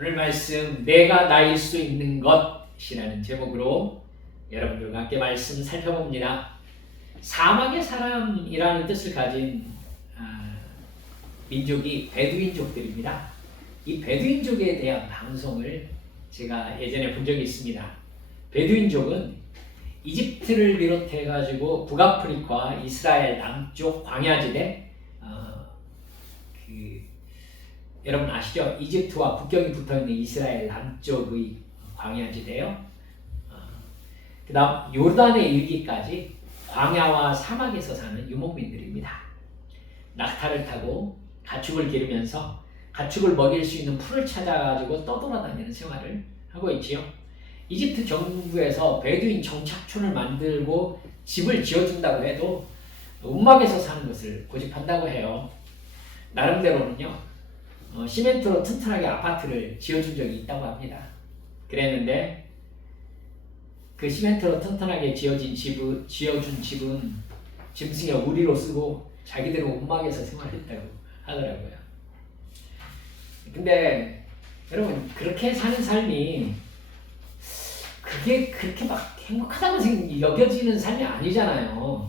오늘 말씀 내가 나일 수 있는 것이라는 제목으로 여러분들과 함께 말씀 살펴봅니다. 사막의 사람이라는 뜻을 가진 민족이 베두인족들입니다. 이 베두인족에 대한 방송을 제가 예전에 본 적이 있습니다. 베두인족은 이집트를 비롯해 가지고 북아프리카, 이스라엘 남쪽 광야지대, 여러분 아시죠? 이집트와 국경이 붙어있는 이스라엘 남쪽의 광야지대요. 그 다음 요르단에 이르기까지 광야와 사막에서 사는 유목민들입니다. 낙타를 타고 가축을 기르면서 가축을 먹일 수 있는 풀을 찾아가지고 떠돌아다니는 생활을 하고 있지요. 이집트 정부에서 베두인 정착촌을 만들고 집을 지어준다고 해도 움막에서 사는 것을 고집한다고 해요. 나름대로는요, 시멘트로 튼튼하게 아파트를 지어준 적이 있다고 합니다. 그랬는데 그 시멘트로 튼튼하게 지어준 집은 짐승의 우리로 쓰고 자기들은 움막에서 생활했다고 하더라고요. 근데 여러분, 그렇게 사는 삶이 그게 그렇게 막 행복하다고 여겨지는 삶이 아니잖아요.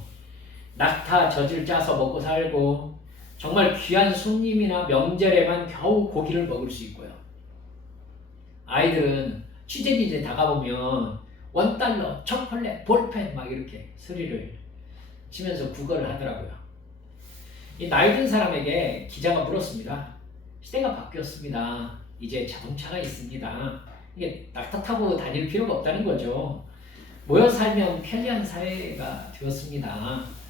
낙타 젖을 짜서 먹고 살고 정말 귀한 손님이나 명절에만 겨우 고기를 먹을 수 있고요. 아이들은 취재기에 다가보면 $1, 초콜릿, 볼펜 막 이렇게 소리를 치면서 구걸을 하더라고요. 이 나이 든 사람에게 기자가 물었습니다. 시대가 바뀌었습니다. 이제 자동차가 있습니다. 이게 낙타 타고 다닐 필요가 없다는 거죠. 모여 살면 편리한 사회가 되었습니다.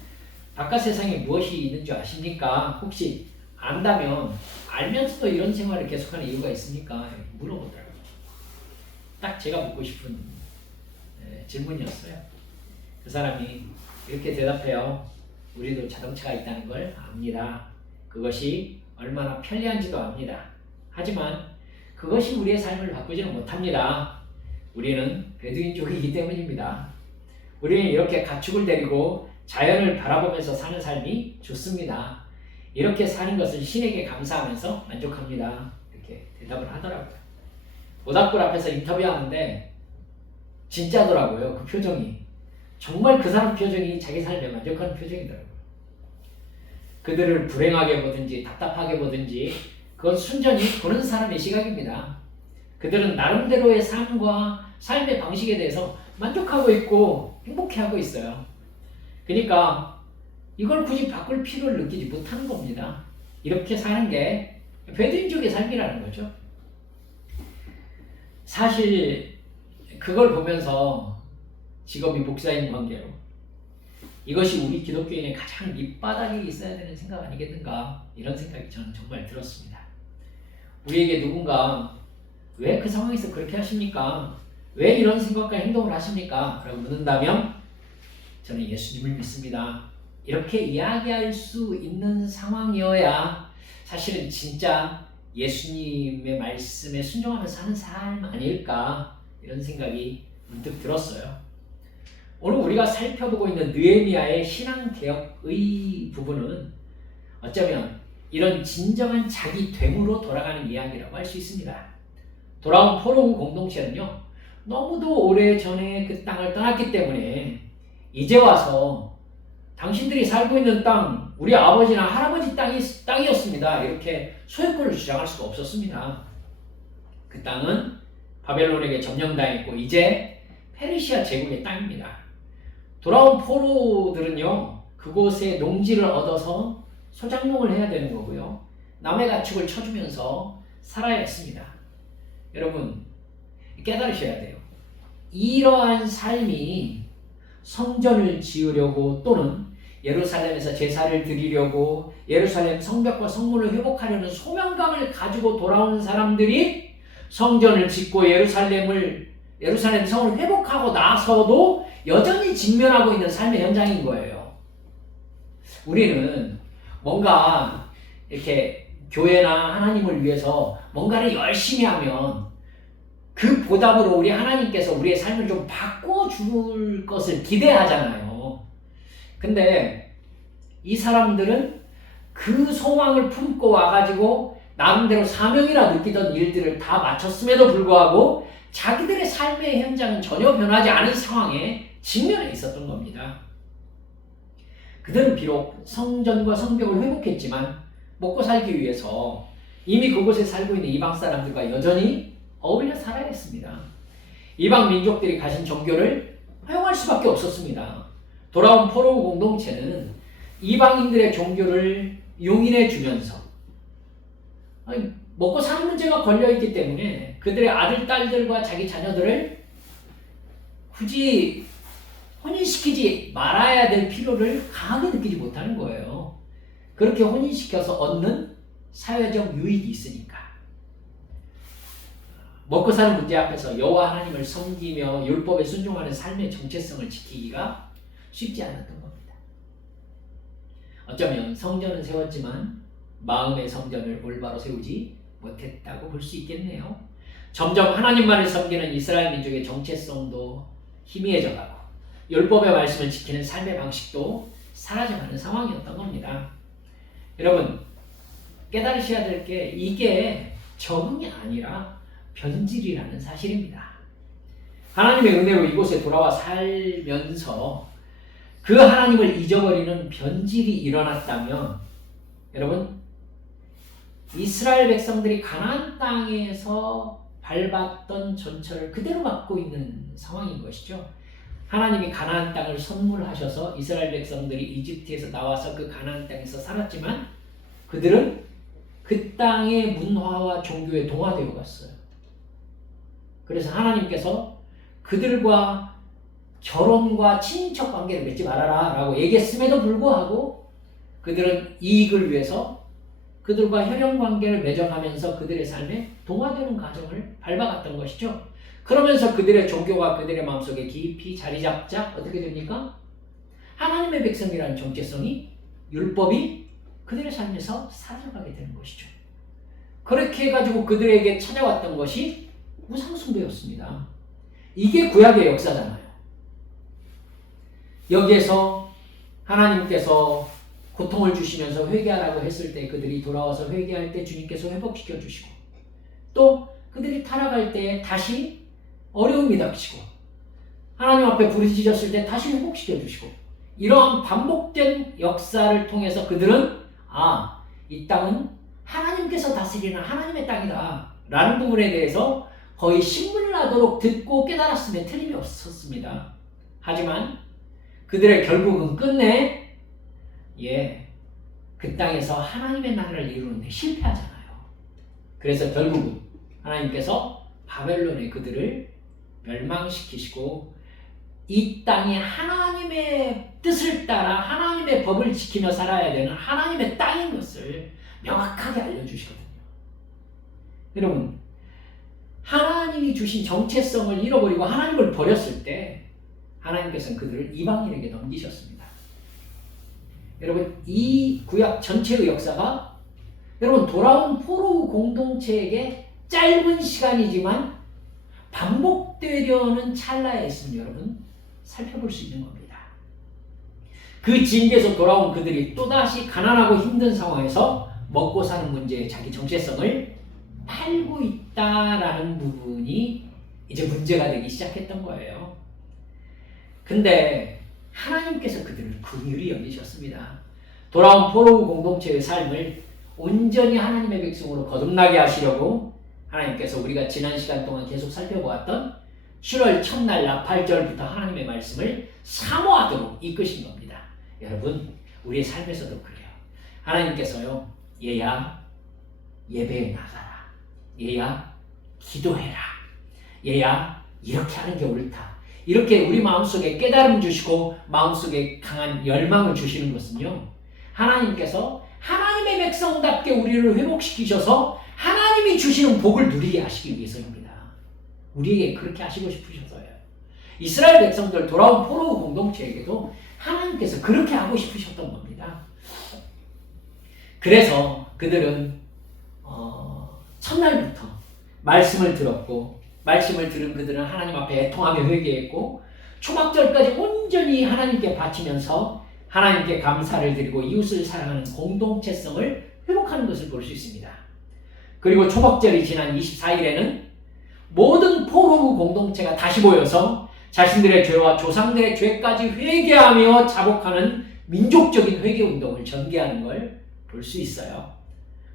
바깥 세상에 무엇이 있는 줄 아십니까? 혹시 안다면 알면서도 이런 생활을 계속하는 이유가 있습니까? 물어보더라고요. 딱 제가 묻고 싶은 질문이었어요. 그 사람이 이렇게 대답해요. 우리도 자동차가 있다는 걸 압니다. 그것이 얼마나 편리한지도 압니다. 하지만 그것이 우리의 삶을 바꾸지는 못합니다. 우리는 베두인족이기 때문입니다. 우리는 이렇게 가축을 데리고 자연을 바라보면서 사는 삶이 좋습니다. 이렇게 사는 것을 신에게 감사하면서 만족합니다. 이렇게 대답을 하더라고요. 모닥불 앞에서 인터뷰하는데 진짜더라고요. 그 표정이. 정말 그 사람 표정이 자기 삶에 만족하는 표정이더라고요. 그들을 불행하게 보든지 답답하게 보든지 그건 순전히 보는 사람의 시각입니다. 그들은 나름대로의 삶과 삶의 방식에 대해서 만족하고 있고 행복해하고 있어요. 그러니까 이걸 굳이 바꿀 필요를 느끼지 못하는 겁니다. 이렇게 사는 게 베두인족의 삶이라는 거죠. 사실 그걸 보면서 직업이 목사인 관계로 이것이 우리 기독교인의 가장 밑바닥에 있어야 되는 생각 아니겠는가, 이런 생각이 저는 정말 들었습니다. 우리에게 누군가 왜 그 상황에서 그렇게 하십니까? 왜 이런 생각과 행동을 하십니까? 라고 묻는다면 저는 예수님을 믿습니다. 이렇게 이야기할 수 있는 상황이어야 사실은 진짜 예수님의 말씀에 순종하면서 사는 삶 아닐까, 이런 생각이 문득 들었어요. 오늘 우리가 살펴보고 있는 느헤미야의 신앙개혁의 부분은 어쩌면 이런 진정한 자기 되므로 돌아가는 이야기라고 할 수 있습니다. 돌아온 포로우 공동체는요, 너무도 오래전에 그 땅을 떠났기 때문에 이제 와서 당신들이 살고 있는 땅, 우리 아버지나 할아버지 땅이었습니다. 이렇게 소유권을 주장할 수가 없었습니다. 그 땅은 바벨론에게 점령당했고 이제 페르시아 제국의 땅입니다. 돌아온 포로들은요, 그곳에 농지를 얻어서 소작농을 해야 되는 거고요. 남의 가축을 쳐주면서 살아야 했습니다. 여러분, 깨달으셔야 돼요. 이러한 삶이 성전을 지으려고 또는 예루살렘에서 제사를 드리려고 예루살렘 성벽과 성문을 회복하려는 소명감을 가지고 돌아온 사람들이 성전을 짓고 예루살렘 성을 회복하고 나서도 여전히 직면하고 있는 삶의 현장인 거예요. 우리는 뭔가 이렇게 교회나 하나님을 위해서 뭔가를 열심히 하면 그 보답으로 우리 하나님께서 우리의 삶을 좀 바꿔줄 것을 기대하잖아요. 근데 이 사람들은 그 소망을 품고 와가지고 나름대로 사명이라 느끼던 일들을 다 마쳤음에도 불구하고 자기들의 삶의 현장은 전혀 변하지 않은 상황에 직면해 있었던 겁니다. 그들은 비록 성전과 성벽을 회복했지만 먹고 살기 위해서 이미 그곳에 살고 있는 이방 사람들과 여전히 어울려 살아야 했습니다. 이방 민족들이 가진 종교를 허용할 수밖에 없었습니다. 돌아온 포로우 공동체는 이방인들의 종교를 용인해 주면서 먹고 사는 문제가 걸려있기 때문에 그들의 아들, 딸들과 자기 자녀들을 굳이 혼인시키지 말아야 될 필요를 강하게 느끼지 못하는 거예요. 그렇게 혼인시켜서 얻는 사회적 유익이 있으니까. 먹고 사는 문제 앞에서 여호와 하나님을 섬기며 율법에 순종하는 삶의 정체성을 지키기가 쉽지 않았던 겁니다. 어쩌면 성전은 세웠지만 마음의 성전을 올바로 세우지 못했다고 볼 수 있겠네요. 점점 하나님만을 섬기는 이스라엘 민족의 정체성도 희미해져가고 율법의 말씀을 지키는 삶의 방식도 사라져가는 상황이었던 겁니다. 여러분, 깨달으셔야 될 게 이게 적응이 아니라 변질이라는 사실입니다. 하나님의 은혜로 이곳에 돌아와 살면서 그 하나님을 잊어버리는 변질이 일어났다면 여러분, 이스라엘 백성들이 가나안 땅에서 밟았던 전철을 그대로 갖고 있는 상황인 것이죠. 하나님이 가나안 땅을 선물하셔서 이스라엘 백성들이 이집트에서 나와서 그 가나안 땅에서 살았지만 그들은 그 땅의 문화와 종교에 동화되어 갔어요. 그래서 하나님께서 그들과 결혼과 친인척 관계를 맺지 말아라 라고 얘기했음에도 불구하고 그들은 이익을 위해서 그들과 혈연 관계를 맺어가면서 그들의 삶에 동화되는 과정을 밟아갔던 것이죠. 그러면서 그들의 종교가 그들의 마음속에 깊이 자리 잡자 어떻게 됩니까? 하나님의 백성이라는 정체성이, 율법이 그들의 삶에서 사라져가게 되는 것이죠. 그렇게 해가지고 그들에게 찾아왔던 것이 우상숭배였습니다. 이게 구약의 역사잖아요. 여기에서 하나님께서 고통을 주시면서 회개하라고 했을 때 그들이 돌아와서 회개할 때 주님께서 회복시켜 주시고, 또 그들이 타락할 때 다시 어려움이 닥치고 하나님 앞에 부르짖었을 때 다시 회복시켜 주시고, 이러한 반복된 역사를 통해서 그들은 이 땅은 하나님께서 다스리는 하나님의 땅이다 라는 부분에 대해서 거의 신물나도록 듣고 깨달았으면 틀림이 없었습니다. 하지만 그들의 결국은 끝내 그 땅에서 하나님의 나라를 이루는데 실패하잖아요. 그래서 결국은 하나님께서 바벨론에 그들을 멸망시키시고 이 땅에 하나님의 뜻을 따라 하나님의 법을 지키며 살아야 되는 하나님의 땅인 것을 명확하게 알려주시거든요. 여러분, 하나님이 주신 정체성을 잃어버리고 하나님을 버렸을 때 하나님께서는 그들을 이방인에게 넘기셨습니다. 여러분, 이 구약 전체의 역사가 여러분 돌아온 포로우 공동체에게 짧은 시간이지만 반복되려는 찰나에 있음을 여러분 살펴볼 수 있는 겁니다. 그 징계에서 돌아온 그들이 또다시 가난하고 힘든 상황에서 먹고 사는 문제에 자기 정체성을 팔고 있다라는 부분이 이제 문제가 되기 시작했던 거예요. 근데 하나님께서 그들을 긍휼히 여기셨습니다. 돌아온 포로우 공동체의 삶을 온전히 하나님의 백성으로 거듭나게 하시려고 하나님께서 우리가 지난 시간 동안 계속 살펴보았던 7월 첫날 나팔절부터 하나님의 말씀을 사모하도록 이끄신 겁니다. 여러분, 우리의 삶에서도 그래요. 하나님께서요, 얘야 예배에 나가라, 얘야 기도해라, 얘야 이렇게 하는 게 옳다, 이렇게 우리 마음속에 깨달음 주시고 마음속에 강한 열망을 주시는 것은요, 하나님께서 하나님의 백성답게 우리를 회복시키셔서 하나님이 주시는 복을 누리게 하시기 위해서입니다. 우리에게 그렇게 하시고 싶으셔서요. 이스라엘 백성들 돌아온 포로우 공동체에게도 하나님께서 그렇게 하고 싶으셨던 겁니다. 그래서 그들은 첫날부터 말씀을 들었고, 말씀을 들은 그들은 하나님 앞에 애통하며 회개했고, 초막절까지 온전히 하나님께 바치면서 하나님께 감사를 드리고 이웃을 사랑하는 공동체성을 회복하는 것을 볼 수 있습니다. 그리고 초복절이 지난 24일에는 모든 포로우 공동체가 다시 모여서 자신들의 죄와 조상들의 죄까지 회개하며 자복하는 민족적인 회개운동을 전개하는 걸 볼 수 있어요.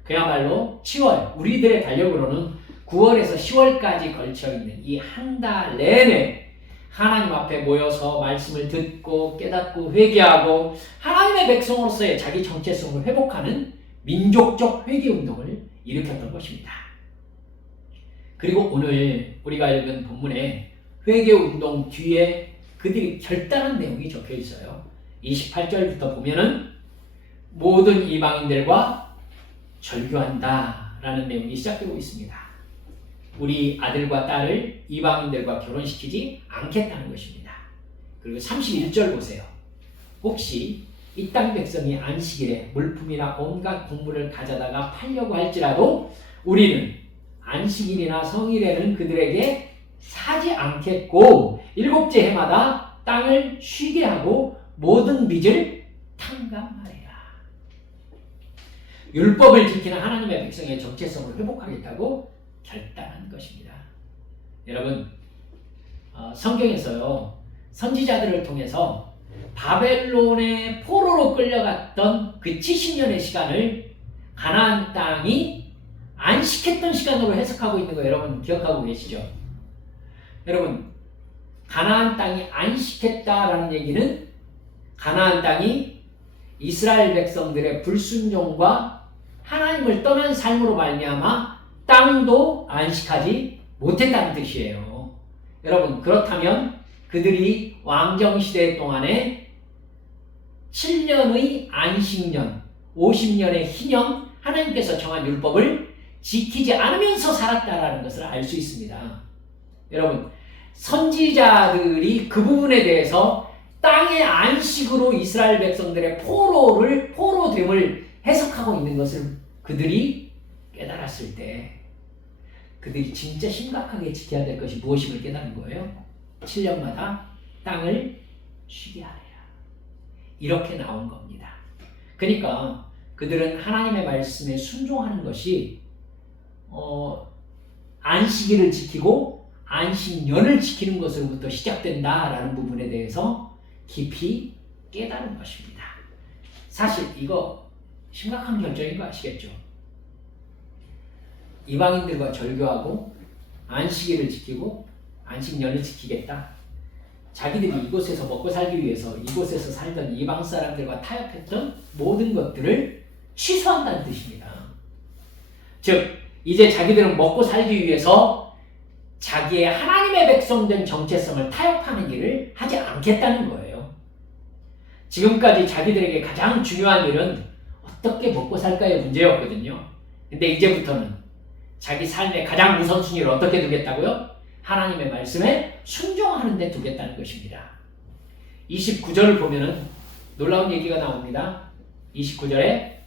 그야말로 10월, 우리들의 달력으로는 9월에서 10월까지 걸쳐있는 이 한 달 내내 하나님 앞에 모여서 말씀을 듣고 깨닫고 회개하고 하나님의 백성으로서의 자기 정체성을 회복하는 민족적 회개운동을 일으켰던 것입니다. 그리고 오늘 우리가 읽은 본문에 회개운동 뒤에 그들이 결단한 내용이 적혀 있어요. 28절부터 보면은 모든 이방인들과 절교한다 라는 내용이 시작되고 있습니다. 우리 아들과 딸을 이방인들과 결혼시키지 않겠다는 것입니다. 그리고 31절 보세요. 혹시 이 땅 백성이 안식일에 물품이나 온갖 곡물을 가져다가 팔려고 할지라도 우리는 안식일이나 성일에는 그들에게 사지 않겠고 일곱째 해마다 땅을 쉬게 하고 모든 빚을 탕감하리라. 율법을 지키는 하나님의 백성의 정체성을 회복하겠다고 결단한 것입니다. 여러분, 성경에서요 선지자들을 통해서 바벨론의 포로로 끌려갔던 그 70년의 시간을 가나안 땅이 안식했던 시간으로 해석하고 있는 거 여러분 기억하고 계시죠? 여러분, 가나안 땅이 안식했다라는 얘기는 가나안 땅이 이스라엘 백성들의 불순종과 하나님을 떠난 삶으로 말미암아 땅도 안식하지 못했다는 뜻이에요. 여러분, 그렇다면 그들이 왕정시대 동안에 7년의 안식년, 50년의 희년, 하나님께서 정한 율법을 지키지 않으면서 살았다라는 것을 알 수 있습니다. 여러분, 선지자들이 그 부분에 대해서 땅의 안식으로 이스라엘 백성들의 포로됨을 해석하고 있는 것을 그들이 깨달았을 때 그들이 진짜 심각하게 지켜야 될 것이 무엇임을 깨달은 거예요. 7년마다 땅을 쉬게 하리라. 이렇게 나온 겁니다. 그러니까 그들은 하나님의 말씀에 순종하는 것이 안식일을 지키고 안식년을 지키는 것으로부터 시작된다라는 부분에 대해서 깊이 깨달은 것입니다. 사실 이거 심각한 결정인 거 아시겠죠? 이방인들과 절교하고 안식일을 지키고 안식년을 지키겠다. 자기들이 이곳에서 먹고 살기 위해서 이곳에서 살던 이방 사람들과 타협했던 모든 것들을 취소한다는 뜻입니다. 즉 이제 자기들은 먹고 살기 위해서 자기의 하나님의 백성된 정체성을 타협하는 일을 하지 않겠다는 거예요. 지금까지 자기들에게 가장 중요한 일은 어떻게 먹고 살까의 문제였거든요. 근데 이제부터는 자기 삶의 가장 우선순위를 어떻게 두겠다고요? 하나님의 말씀에 순종하는 데 두겠다는 것입니다. 29절을 보면은 놀라운 얘기가 나옵니다. 29절에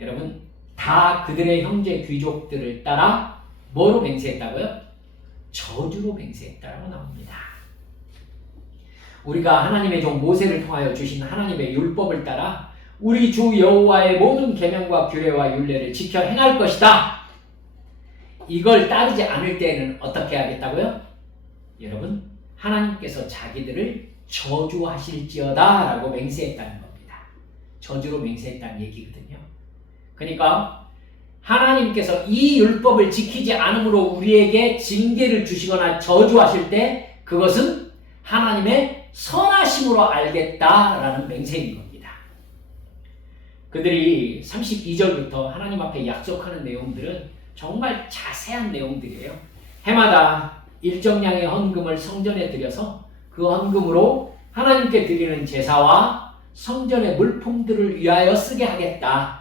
여러분, 다 그들의 형제 귀족들을 따라 뭐로 맹세했다고요? 저주로 맹세했다라고 나옵니다. 우리가 하나님의 종 모세를 통하여 주신 하나님의 율법을 따라 우리 주 여호와의 모든 계명과 규례와 율례를 지켜 행할 것이다. 이걸 따르지 않을 때에는 어떻게 하겠다고요? 여러분, 하나님께서 자기들을 저주하실지어다 라고 맹세했다는 겁니다. 저주로 맹세했다는 얘기거든요. 그러니까 하나님께서 이 율법을 지키지 않음으로 우리에게 징계를 주시거나 저주하실 때 그것은 하나님의 선하심으로 알겠다라는 맹세인 겁니다. 그들이 32절부터 하나님 앞에 약속하는 내용들은 정말 자세한 내용들이에요. 해마다 일정량의 헌금을 성전에 드려서 그 헌금으로 하나님께 드리는 제사와 성전의 물품들을 위하여 쓰게 하겠다.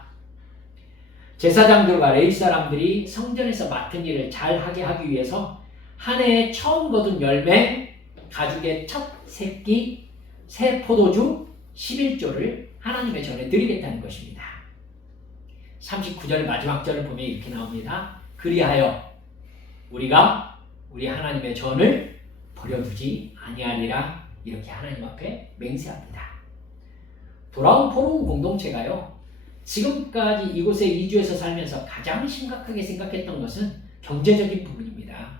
제사장들과 레위 사람들이 성전에서 맡은 일을 잘하게 하기 위해서 한 해에 처음 거둔 열매, 가죽의 첫 새끼, 새 포도주 11조를 하나님의 전에 드리겠다는 것입니다. 39절 마지막 절을 보면 이렇게 나옵니다. 그리하여 우리가 우리 하나님의 전을 버려두지 아니하리라. 이렇게 하나님 앞에 맹세합니다. 돌아온 포로우 공동체가요, 지금까지 이곳에 이주해서 살면서 가장 심각하게 생각했던 것은 경제적인 부분입니다.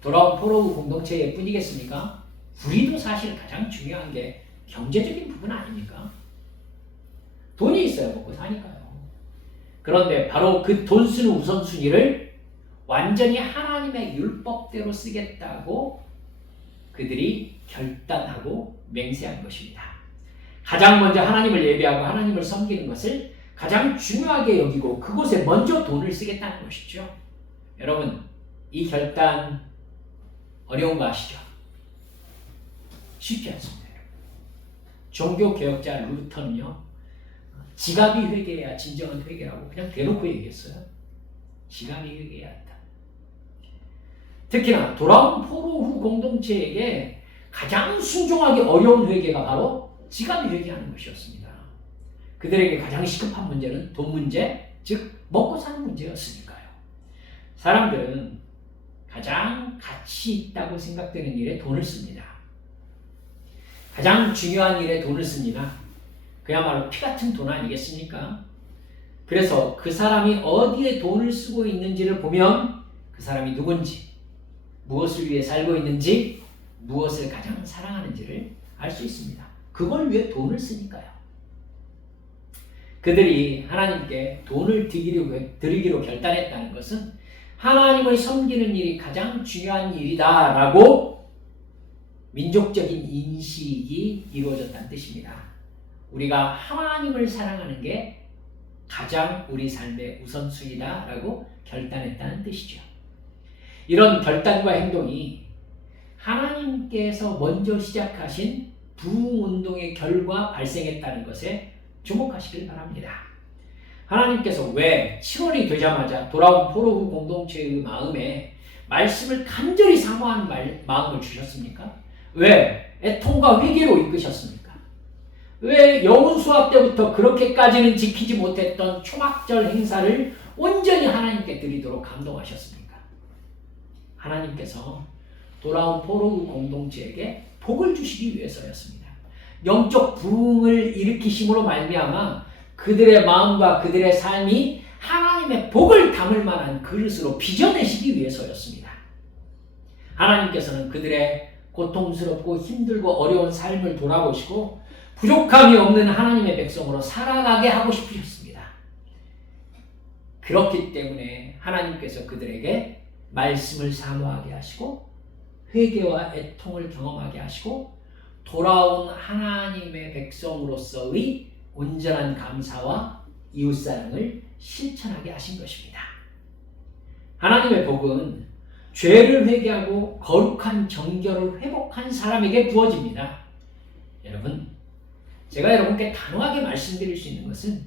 돌아온 포로우 공동체의 뿐이겠습니까? 우리도 사실 가장 중요한 게 경제적인 부분 아닙니까? 돈이 있어야 먹고 사니까요. 그런데 바로 그 돈 쓰는 우선순위를 완전히 하나님의 율법대로 쓰겠다고 그들이 결단하고 맹세한 것입니다. 가장 먼저 하나님을 예배하고 하나님을 섬기는 것을 가장 중요하게 여기고 그곳에 먼저 돈을 쓰겠다는 것이죠. 여러분, 이 결단 어려운 거 아시죠? 쉽지 않습니다. 종교개혁자 루터는요, 지갑이 회개해야 진정한 회개라고 그냥 대놓고 얘기했어요. 지갑이 회개해야 한다. 특히나 돌아온 포로 후 공동체에게 가장 순종하기 어려운 회개가 바로 지갑이 회개하는 것이었습니다. 그들에게 가장 시급한 문제는 돈 문제, 즉 먹고 사는 문제였으니까요. 사람들은 가장 가치 있다고 생각되는 일에 돈을 씁니다. 가장 중요한 일에 돈을 씁니다. 그야말로 피 같은 돈 아니겠습니까? 그래서 그 사람이 어디에 돈을 쓰고 있는지를 보면 그 사람이 누군지, 무엇을 위해 살고 있는지, 무엇을 가장 사랑하는지를 알 수 있습니다. 그걸 위해 돈을 쓰니까요. 그들이 하나님께 돈을 드리기로 결단했다는 것은 하나님을 섬기는 일이 가장 중요한 일이다라고 민족적인 인식이 이루어졌다는 뜻입니다. 우리가 하나님을 사랑하는 게 가장 우리 삶의 우선순위다라고 결단했다는 뜻이죠. 이런 결단과 행동이 하나님께서 먼저 시작하신 부흥운동의 결과 발생했다는 것에 주목하시길 바랍니다. 하나님께서 왜 7월이 되자마자 돌아온 포로 후 공동체의 마음에 말씀을 간절히 사모하는 마음을 주셨습니까? 왜 애통과 회개로 이끄셨습니까? 왜 여운수학 때부터 그렇게까지는 지키지 못했던 초막절 행사를 온전히 하나님께 드리도록 감동하셨습니까? 하나님께서 돌아온 포로 후 공동체에게 복을 주시기 위해서였습니다. 영적 부흥을 일으키심으로 말미암아 그들의 마음과 그들의 삶이 하나님의 복을 담을 만한 그릇으로 빚어내시기 위해서였습니다. 하나님께서는 그들의 고통스럽고 힘들고 어려운 삶을 돌아보시고 부족함이 없는 하나님의 백성으로 살아가게 하고 싶으셨습니다. 그렇기 때문에 하나님께서 그들에게 말씀을 사모하게 하시고 회개와 애통을 경험하게 하시고 돌아온 하나님의 백성으로서의 온전한 감사와 이웃사랑을 실천하게 하신 것입니다. 하나님의 복은 죄를 회개하고 거룩한 정결을 회복한 사람에게 부어집니다. 여러분, 제가 여러분께 단호하게 말씀드릴 수 있는 것은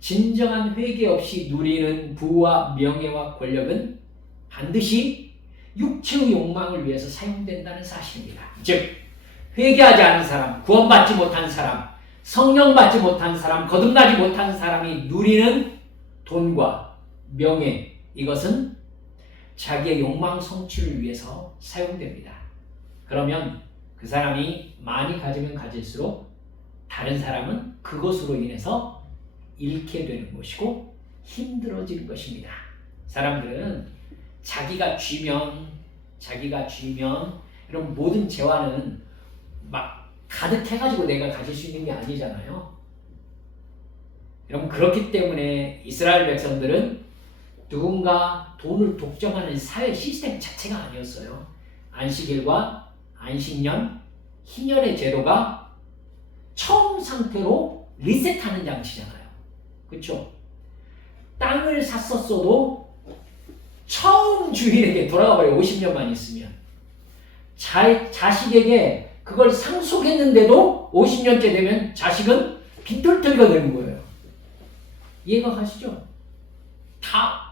진정한 회개 없이 누리는 부와 명예와 권력은 반드시 육체의 욕망을 위해서 사용된다는 사실입니다. 즉, 회개하지 않은 사람, 구원받지 못한 사람, 성령 받지 못한 사람, 거듭나지 못한 사람이 누리는 돈과 명예, 이것은 자기의 욕망 성취를 위해서 사용됩니다. 그러면 그 사람이 많이 가지면 가질수록 다른 사람은 그것으로 인해서 잃게 되는 것이고 힘들어지는 것입니다. 사람들은 자기가 쥐면 이런 모든 재화는 막 가득해가지고 내가 가질 수 있는 게 아니잖아요. 여러분, 그렇기 때문에 이스라엘 백성들은 누군가 돈을 독점하는 사회 시스템 자체가 아니었어요. 안식일과 안식년, 희년의 제도가 처음 상태로 리셋하는 장치잖아요. 그렇죠? 땅을 샀었어도 처음 주인에게 돌아가 버려요. 50년만 있으면. 자식에게 그걸 상속했는데도 50년째 되면 자식은 빈털터리가 되는 거예요. 이해가 가시죠? 다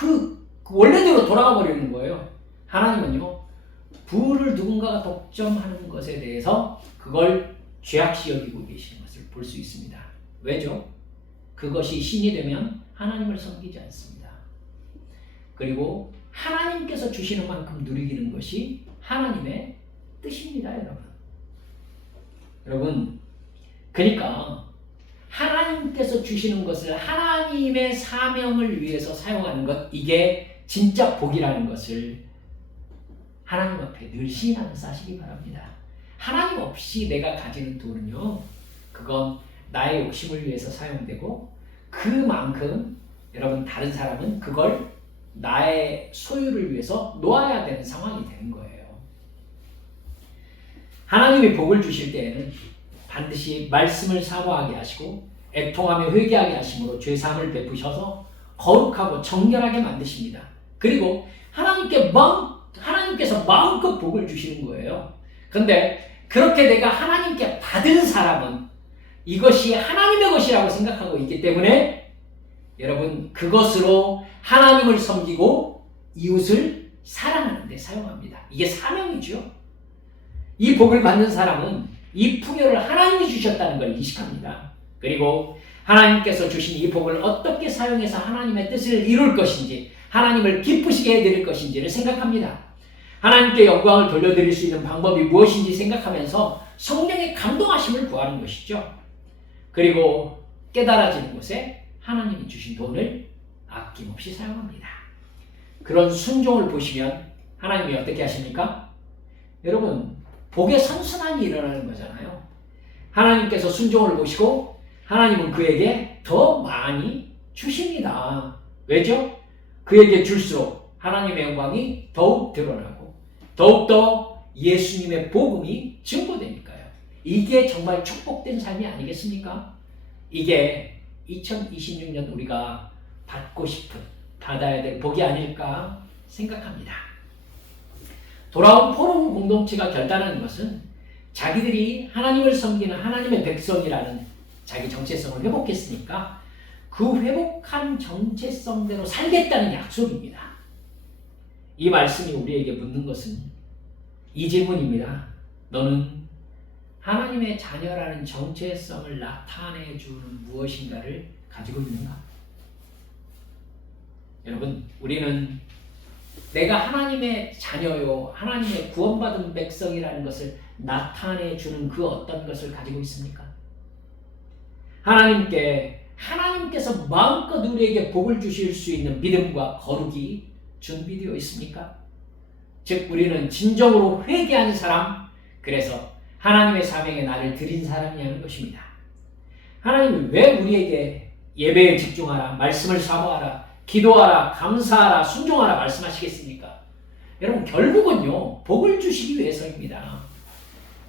그 원래대로 돌아가 버리는 거예요. 하나님은요, 부를 누군가가 독점하는 것에 대해서 그걸 죄악시 여기고 계시는 것을 볼 수 있습니다. 왜죠? 그것이 신이 되면 하나님을 섬기지 않습니다. 그리고 하나님께서 주시는 만큼 누리기는 것이 하나님의 뜻입니다, 여러분. 그러니까 하나님께서 주시는 것을 하나님의 사명을 위해서 사용하는 것, 이게 진짜 복이라는 것을 하나님 앞에 늘 시인하면서 하시기 바랍니다. 하나님 없이 내가 가지는 돈은요, 그건 나의 욕심을 위해서 사용되고 그만큼 여러분 다른 사람은 그걸 나의 소유를 위해서 놓아야 되는 상황이 되는 거예요. 하나님이 복을 주실 때에는 반드시 말씀을 사모하게 하시고 애통하며 회개하게 하심으로 죄사함을 베푸셔서 거룩하고 정결하게 만드십니다. 그리고 하나님께서 마음껏 복을 주시는 거예요. 근데 그렇게 내가 하나님께 받은 사람은 이것이 하나님의 것이라고 생각하고 있기 때문에 여러분 그것으로 하나님을 섬기고 이웃을 사랑하는 데 사용합니다. 이게 사명이죠. 이 복을 받는 사람은 이 풍요를 하나님이 주셨다는 걸 인식합니다. 그리고 하나님께서 주신 이 복을 어떻게 사용해서 하나님의 뜻을 이룰 것인지, 하나님을 기쁘시게 해드릴 것인지를 생각합니다. 하나님께 영광을 돌려드릴 수 있는 방법이 무엇인지 생각하면서 성령의 감동하심을 구하는 것이죠. 그리고 깨달아지는 곳에 하나님이 주신 돈을 아낌없이 사용합니다. 그런 순종을 보시면 하나님이 어떻게 하십니까? 여러분, 복의 선순환이 일어나는 거잖아요. 하나님께서 순종을 보시고 하나님은 그에게 더 많이 주십니다. 왜죠? 그에게 줄수록 하나님의 영광이 더욱 드러나고 더욱더 예수님의 복음이 증거되니까요. 이게 정말 축복된 삶이 아니겠습니까? 이게 2026년 우리가 받고 싶은, 받아야 될 복이 아닐까 생각합니다. 돌아온 포럼 공동체가 결단하는 것은 자기들이 하나님을 섬기는 하나님의 백성이라는 자기 정체성을 회복했으니까 그 회복한 정체성대로 살겠다는 약속입니다. 이 말씀이 우리에게 묻는 것은 이 질문입니다. 너는 하나님의 자녀라는 정체성을 나타내주는 무엇인가를 가지고 있는가? 여러분, 우리는 내가 하나님의 자녀요, 하나님의 구원받은 백성이라는 것을 나타내주는 그 어떤 것을 가지고 있습니까? 하나님께서 마음껏 우리에게 복을 주실 수 있는 믿음과 거룩이 준비되어 있습니까? 즉 우리는 진정으로 회개한 사람, 그래서 하나님의 사명에 나를 드린 사람이라는 것입니다. 하나님은 왜 우리에게 예배에 집중하라, 말씀을 사모하라, 기도하라, 감사하라, 순종하라 말씀하시겠습니까? 여러분 결국은요 복을 주시기 위해서입니다.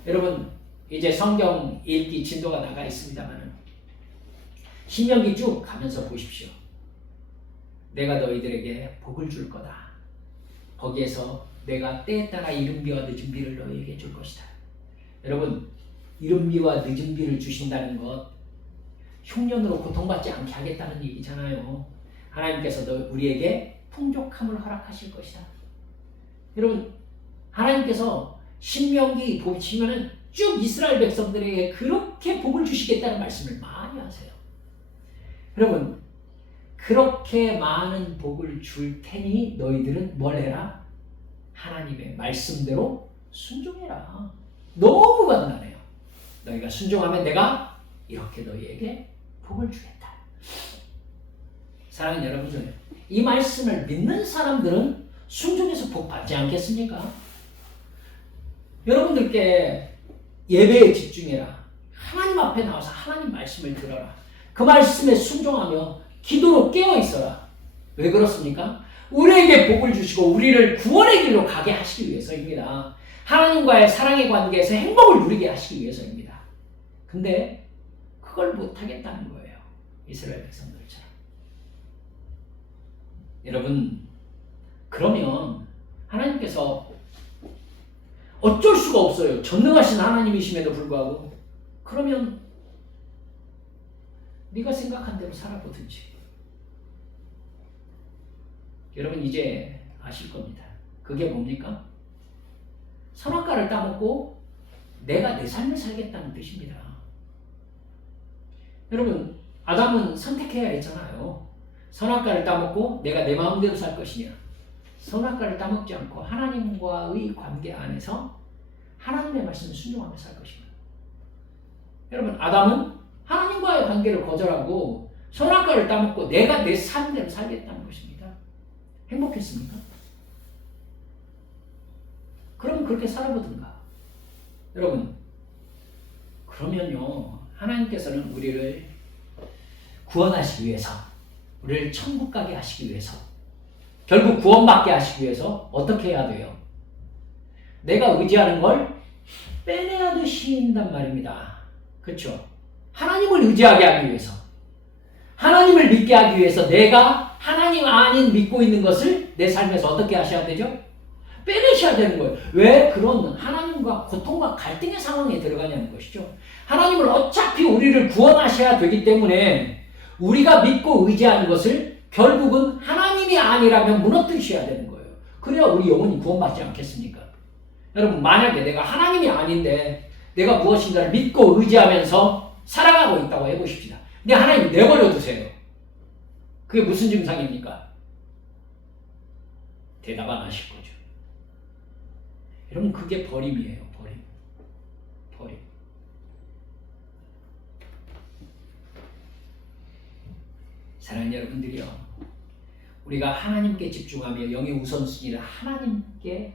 여러분 이제 성경 읽기 진도가 나가 있습니다만 신명기 쭉 가면서 보십시오. 내가 너희들에게 복을 줄 거다. 거기에서 내가 때에 따라 이른 비와 늦은 비를 너희에게 줄 것이다. 여러분 이른 비와 늦은 비를 주신다는 것 흉년으로 고통받지 않게 하겠다는 얘기잖아요. 하나님께서 우리에게 풍족함을 허락하실 것이다. 여러분 하나님께서 신명기 보시면은 쭉 이스라엘 백성들에게 그렇게 복을 주시겠다는 말씀을 많이 하세요. 여러분 그렇게 많은 복을 줄 테니 너희들은 뭘 해라? 하나님의 말씀대로 순종해라. 너무 간단해요. 너희가 순종하면 내가 이렇게 너희에게 복을 주겠다. 사랑하는 여러분들, 이 말씀을 믿는 사람들은 순종해서 복 받지 않겠습니까? 여러분들께 예배에 집중해라. 하나님 앞에 나와서 하나님 말씀을 들어라. 그 말씀에 순종하며 기도로 깨어 있어라. 왜 그렇습니까? 우리에게 복을 주시고 우리를 구원의 길로 가게 하시기 위해서입니다. 하나님과의 사랑의 관계에서 행복을 누리게 하시기 위해서입니다. 근데 그걸 못하겠다는 거예요. 이스라엘 백성들처럼. 여러분 그러면 하나님께서 어쩔 수가 없어요. 전능하신 하나님이심에도 불구하고 그러면 네가 생각한 대로 살아보든지. 여러분 이제 아실 겁니다. 그게 뭡니까? 선악과를 따먹고 내가 내 삶을 살겠다는 뜻입니다. 여러분 아담은 선택해야 했잖아요. 선악과를 따먹고 내가 내 마음대로 살 것이냐, 선악과를 따먹지 않고 하나님과의 관계 안에서 하나님의 말씀을 순종하며 살 것이냐. 여러분 아담은 하나님과의 관계를 거절하고 선악과를 따먹고 내가 내 삶대로 살겠다는 것입니다. 행복했습니까? 그럼 그렇게 살아보든가. 여러분, 그러면요, 하나님께서는 우리를 구원하시기 위해서, 우리를 천국 가게 하시기 위해서, 결국 구원받게 하시기 위해서 어떻게 해야 돼요? 내가 의지하는 걸 빼내야 되신단 말입니다. 그렇죠? 하나님을 의지하게 하기 위해서, 하나님을 믿게 하기 위해서 내가 하나님 아닌 믿고 있는 것을 내 삶에서 어떻게 하셔야 되죠? 빼내셔야 되는 거예요. 왜 그런 하나님과 고통과 갈등의 상황에 들어가냐는 것이죠. 하나님은 어차피 우리를 구원하셔야 되기 때문에 우리가 믿고 의지하는 것을 결국은 하나님이 아니라면 무너뜨리셔야 되는 거예요. 그래야 우리 영혼이 구원받지 않겠습니까? 여러분, 만약에 내가 하나님이 아닌데 내가 무엇인가를 믿고 의지하면서 살아가고 있다고 해보십시다. 근데 하나님 내버려 두세요. 그게 무슨 증상입니까? 대답 안 하실 거죠. 여러분, 그게 버림이에요. 버림. 사랑하는 여러분들이요, 우리가 하나님께 집중하며 영의 우선순위를 하나님께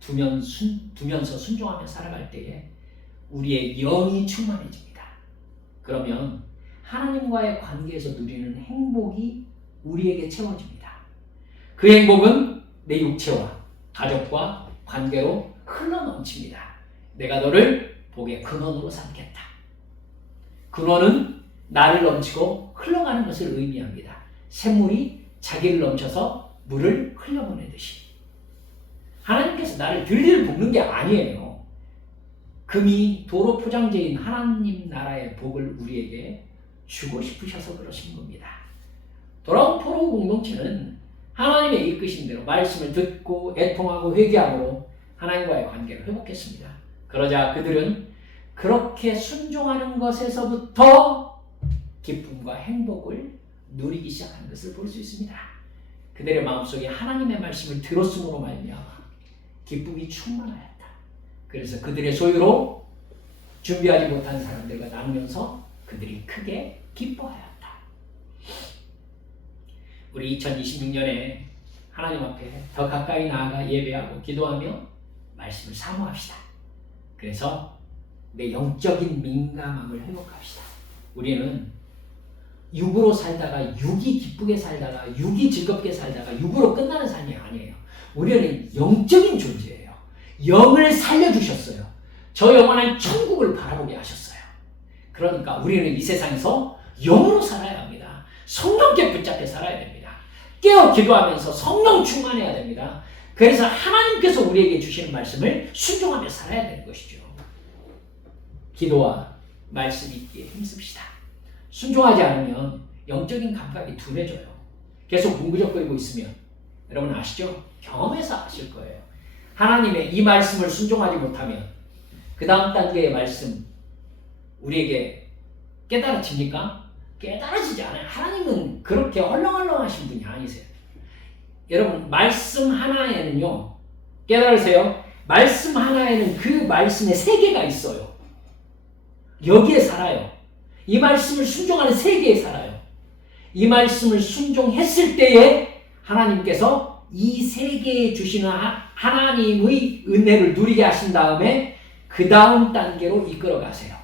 두면서 순종하며 살아갈 때에 우리의 영이 충만해집니다. 그러면 하나님과의 관계에서 누리는 행복이 우리에게 채워집니다. 그 행복은 내 육체와 가족과 관계로 흘러넘칩니다. 내가 너를 복의 근원으로 삼겠다. 근원은 나를 넘치고 흘러가는 것을 의미합니다. 샘물이 자기를 넘쳐서 물을 흘려보내듯이. 하나님께서 나를 들들 볶는 게 아니에요. 금이 도로 포장재인 하나님 나라의 복을 우리에게 주고 싶으셔서 그러신 겁니다. 돌아온 포로 공동체는 하나님의 이끄신 대로 말씀을 듣고 애통하고 회개함으로 하나님과의 관계를 회복했습니다. 그러자 그들은 그렇게 순종하는 것에서부터 기쁨과 행복을 누리기 시작하는 것을 볼 수 있습니다. 그들의 마음속에 하나님의 말씀을 들었음으로 말미암아 기쁨이 충만하였다. 그래서 그들의 소유로 준비하지 못한 사람들과 나누면서 그들이 크게 기뻐하였다. 우리 2026년에 하나님 앞에 더 가까이 나아가 예배하고 기도하며 말씀을 사모합시다. 그래서 내 영적인 민감함을 회복합시다. 우리는 육으로 살다가 육이 기쁘게 살다가 육이 즐겁게 살다가 육으로 끝나는 삶이 아니에요. 우리는 영적인 존재예요. 영을 살려주셨어요. 저 영원한 천국을 바라보게 하셨어요. 그러니까 우리는 이 세상에서 영으로 살아야 합니다. 성령께 붙잡혀 살아야 됩니다. 깨어 기도하면서 성령 충만해야 됩니다. 그래서 하나님께서 우리에게 주시는 말씀을 순종하며 살아야 되는 것이죠. 기도와 말씀 있기에 힘씁시다. 순종하지 않으면 영적인 감각이 둔해져요. 계속 문구적거리고 있으면 여러분 아시죠? 경험해서 아실 거예요. 하나님의 이 말씀을 순종하지 못하면 그 다음 단계의 말씀 우리에게 깨달아집니까? 깨달아지지 않아요. 하나님은 그렇게 헐렁헐렁하신 분이 아니세요. 여러분 말씀 하나에는요, 깨달으세요. 말씀 하나에는 그 말씀의 세계가 있어요. 여기에 살아요. 이 말씀을 순종하는 세계에 살아요. 이 말씀을 순종했을 때에 하나님께서 이 세계에 주시는 하나님의 은혜를 누리게 하신 다음에 그 다음 단계로 이끌어 가세요.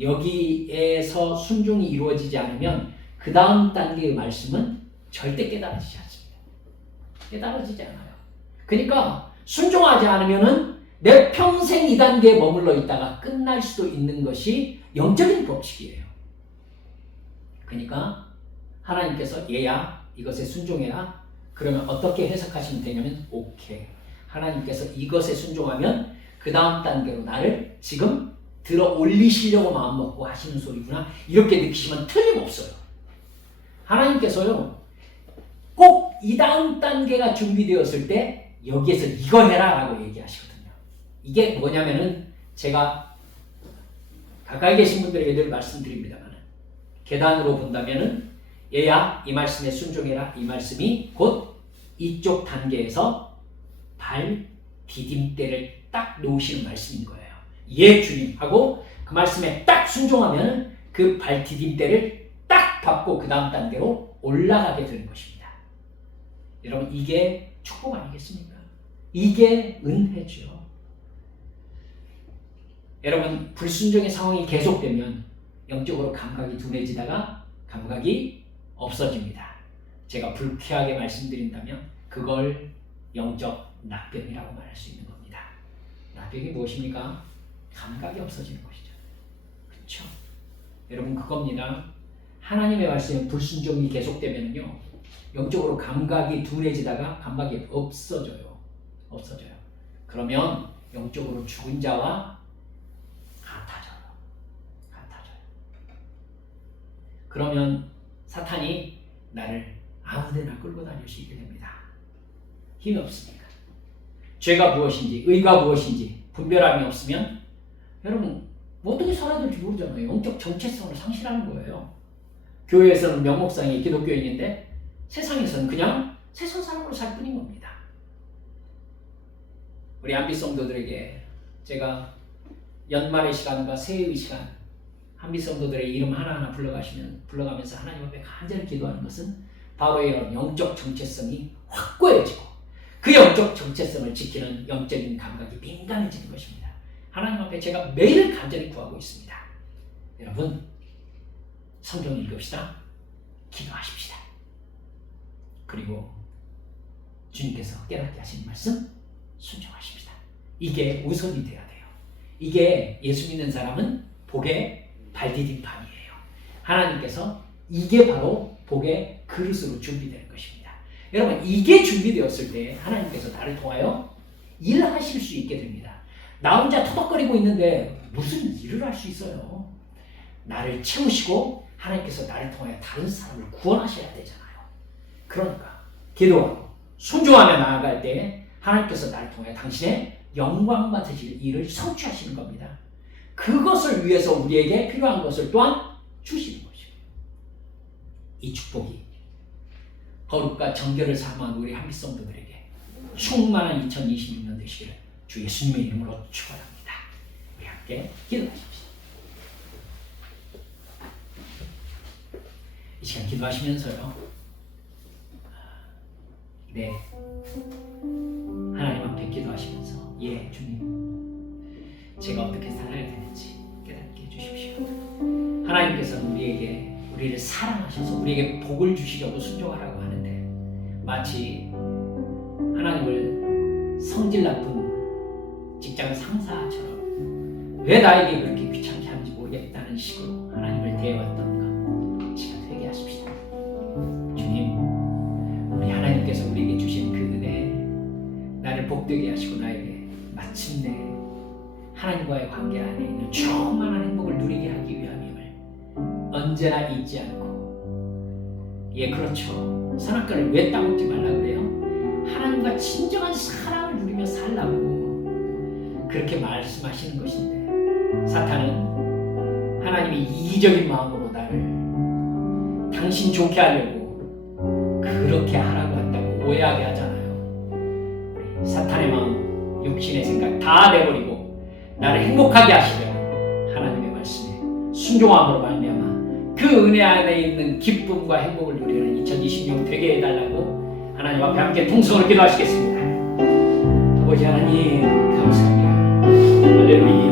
여기에서 순종이 이루어지지 않으면 그 다음 단계의 말씀은 절대 깨달아지지 않습니다. 깨달아지지 않아요. 그러니까 순종하지 않으면은 내 평생 이 단계에 머물러 있다가 끝날 수도 있는 것이 영적인 법칙이에요. 그러니까 하나님께서 얘야 이것에 순종해라. 그러면 어떻게 해석하시면 되냐면 오케이. 하나님께서 이것에 순종하면 그 다음 단계로 나를 지금 들어 올리시려고 마음먹고 하시는 소리구나. 이렇게 느끼시면 틀림없어요. 하나님께서요 꼭 이 다음 단계가 준비되었을 때 여기에서 이거 해라 라고 얘기하시거든요. 이게 뭐냐면은 제가 가까이 계신 분들에게 늘 말씀드립니다만 계단으로 본다면은 얘야 이 말씀에 순종해라. 이 말씀이 곧 이쪽 단계에서 발 디딤대를 딱 놓으시는 말씀인 거예요. 예 주님 하고 그 말씀에 딱 순종하면 그 발디딤대를 딱 밟고 그 다음 단계로 올라가게 되는 것입니다. 여러분, 이게 축복 아니겠습니까? 이게 은혜죠. 여러분, 불순종의 상황이 계속되면 영적으로 감각이 둔해지다가 감각이 없어집니다. 제가 불쾌하게 말씀드린다면 그걸 영적 나병이라고 말할 수 있는 겁니다. 나병이 무엇입니까? 감각이 없어지는 것이죠. 그렇죠? 여러분, 그겁니다. 하나님의 말씀에 불순종이 계속되면요, 영적으로 감각이 둔해지다가 감각이 없어져요. 그러면 영적으로 죽은 자와 같아져요. 그러면 사탄이 나를 아무데나 끌고 다닐 수 있게 됩니다. 힘이 없으니까. 죄가 무엇인지, 의가 무엇인지 분별함이 없으면 여러분 어떻게 살아야 될지 모르잖아요. 영적 정체성을 상실하는 거예요. 교회에서는 명목상이 기독교인인데 세상에서는 그냥 세상 사람으로 살 뿐인 겁니다. 우리 안비 성도들에게 제가 연말의 시간과 새해의 시간 한비 성도들의 이름 하나하나 불러가면서 하나님 앞에 간절히 기도하는 것은 바로 이런 영적 정체성이 확고해지고 그 영적 정체성을 지키는 영적인 감각이 민감해지는 것입니다. 하나님 앞에 제가 매일 간절히 구하고 있습니다. 여러분, 성경 읽읍시다. 기도하십시다. 그리고 주님께서 깨닫게 하신 말씀 순종하십시다. 이게 우선이 돼야 돼요. 이게 예수 믿는 사람은 복의 발디딤판이에요. 하나님께서 이게 바로 복의 그릇으로 준비되는 것입니다. 여러분, 이게 준비되었을 때 하나님께서 나를 통하여 일하실 수 있게 됩니다. 나 혼자 터덕거리고 있는데 무슨 일을 할 수 있어요? 나를 채우시고 하나님께서 나를 통하여 다른 사람을 구원하셔야 되잖아요. 그러니까 기도하고 순종하며 나아갈 때 하나님께서 나를 통하여 당신의 영광 받으실 일을 성취하시는 겁니다. 그것을 위해서 우리에게 필요한 것을 또한 주시는 것이죠. 이 축복이 거룩과 정결을 사모한 우리 한빛 성도들에게 충만한 2026년 되시기를 주 예수님의 이름으로 축원합니다. 우리 함께 기도하십시오. 이 시간 기도하시면서요, 네, 하나님 앞에 기도하시면서 예, 주님, 제가 어떻게 살아야 되는지 깨닫게 해주십시오. 하나님께서는 우리를 사랑하셔서 우리에게 복을 주시려고 순종하라고 하는데 마치 하나님을 성질 나쁜 직장 상사처럼 왜 나에게 그렇게 귀찮게 하는지 모르겠다는 식으로 하나님을 대해왔던 것 지금 회개하십시다. 주님, 우리 하나님께서 우리에게 주신 그 은혜, 나를 복되게 하시고 나에게 마침내 하나님과의 관계 안에 있는 충만한 행복을 누리게 하기 위함임을 언제나 잊지 않고, 예, 그렇죠, 선악과를 왜 따먹지 말라고 그래요? 하나님과 진정한 사랑을 누리며 살라고 그렇게 말씀하시는 것인데, 사탄은 하나님이 이기적인 마음으로 나를 당신 좋게 하려고 그렇게 하라고 한다고 오해하게 하잖아요. 사탄의 마음, 욕심의 생각 다 내버리고 나를 행복하게 하시려는 하나님의 말씀에 순종함으로 말미암아 그 은혜 안에 있는 기쁨과 행복을 누리는 2026년 되게 해달라고 하나님 앞에 함께 통성으로 기도하시겠습니다. 아버지 하나님 감사합니다. 할렐루야.